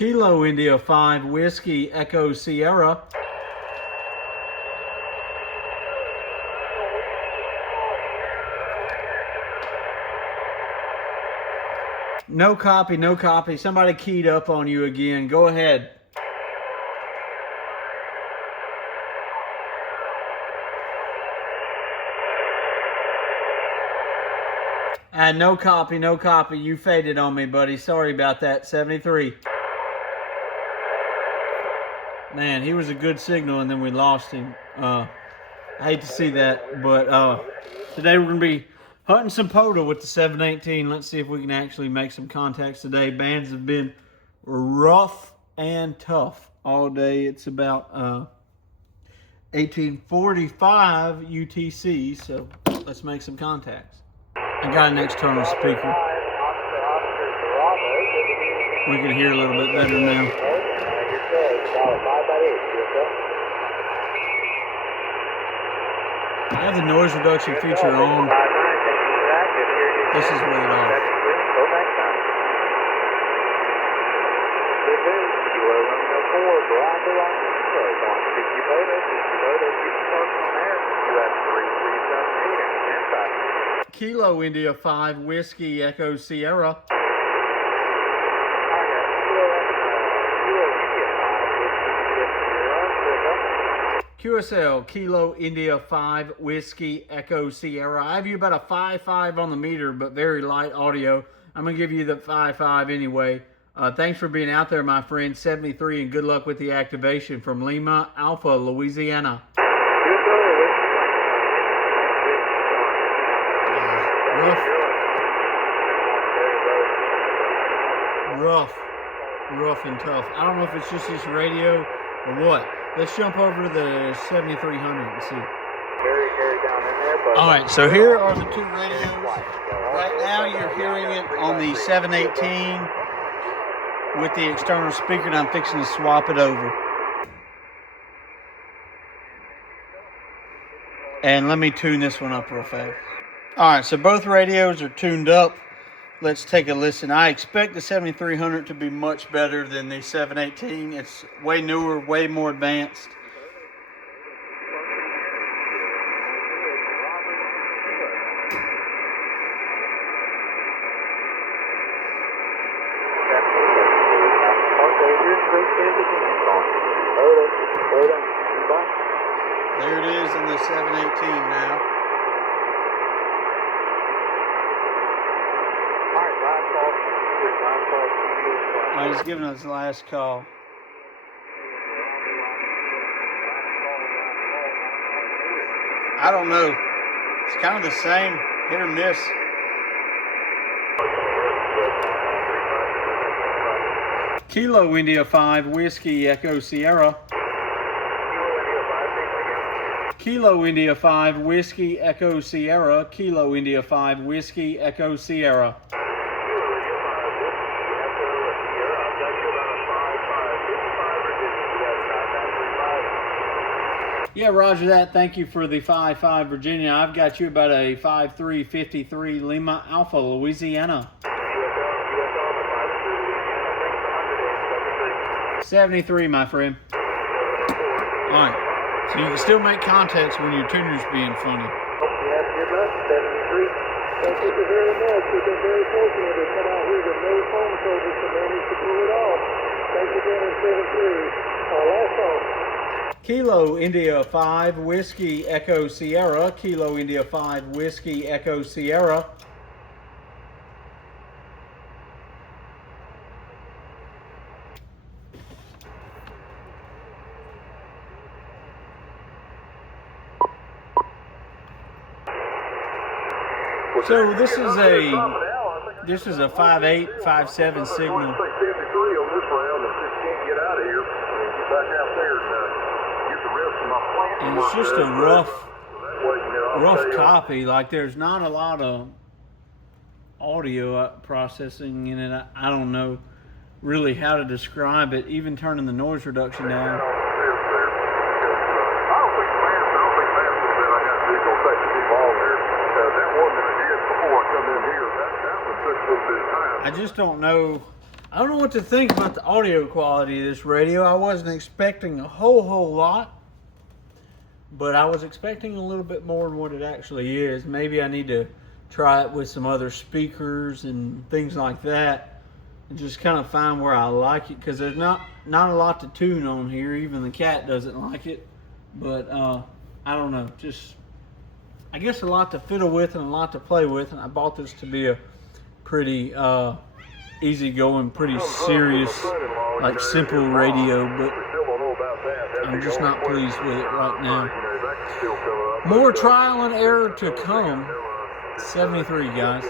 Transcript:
Kilo India 5 Whiskey Echo Sierra. No copy, no copy. Somebody keyed up on you again. Go ahead. No copy, no copy. You faded on me, buddy. Sorry about that. 73. Man, he was a good signal, and then we lost him. I hate to see that, but today we're going to be hunting some POTA with the 718. Let's see if we can actually make some contacts today. Bands have been rough and tough all day. It's about 1845 UTC, so let's make some contacts. I got an external speaker. We can hear a little bit better now. I have the noise reduction feature on. This is way off. Kilo India 5 Whiskey Echo Sierra. QSL Kilo India 5 Whiskey Echo Sierra. I have you about a 5.5 on the meter, but very light audio. I'm going to give you the 5.5 anyway. Thanks for being out there, my friend. 73, and good luck with the activation from Lima Alpha, Louisiana. Rough and tough. I don't know if it's just this radio or what. Let's jump over to the 7300 and see. All right, so here are the two radios. Right now you're hearing it on the 718 with the external speaker, and I'm fixing to swap it over. And let me tune this one up real fast. All right, so both radios are tuned up. Let's take a listen. I expect the 7300 to be much better than the 718. It's way newer, way more advanced. There it is in the 718 now. He's giving us the last call. I don't know. It's kind of the same, hit or miss. Kilo India 5 Whiskey Echo Sierra. Kilo India 5 Whiskey Echo Sierra. Kilo India 5 Whiskey Echo Sierra. Yeah, roger that. Thank you for the 5.5 Virginia. I've got you about a 5.353 Lima Alpha, Louisiana. 73, my friend. All right. So you can still make contacts when your tuner's being funny. Yes, good luck, 73. Thank you very much. We've been very fortunate to come out here with no phone service and managed to pull it off. Thanks again in 73. Our last call. Kilo India 5 Whiskey Echo Sierra. Kilo India 5 Whiskey Echo Sierra. So this is a 5.8, 5.7 signal. And it's just a rough copy. Like, there's not a lot of audio processing in it. I don't know really how to describe it. Even turning the noise reduction down. I just don't know I don't know what to think about the audio quality of this radio. I wasn't expecting a whole lot, but I was expecting a little bit more than what it actually is. Maybe I need to try it with some other speakers and things like that, and just kind of find where I like it, because there's not a lot to tune on here. Even the cat doesn't like it, but I don't know. Just, I guess, a lot to fiddle with and a lot to play with, and I bought this to be a pretty easygoing, pretty serious, like simple radio, but I'm just not pleased with it right now. More trial and error to come. 73, guys.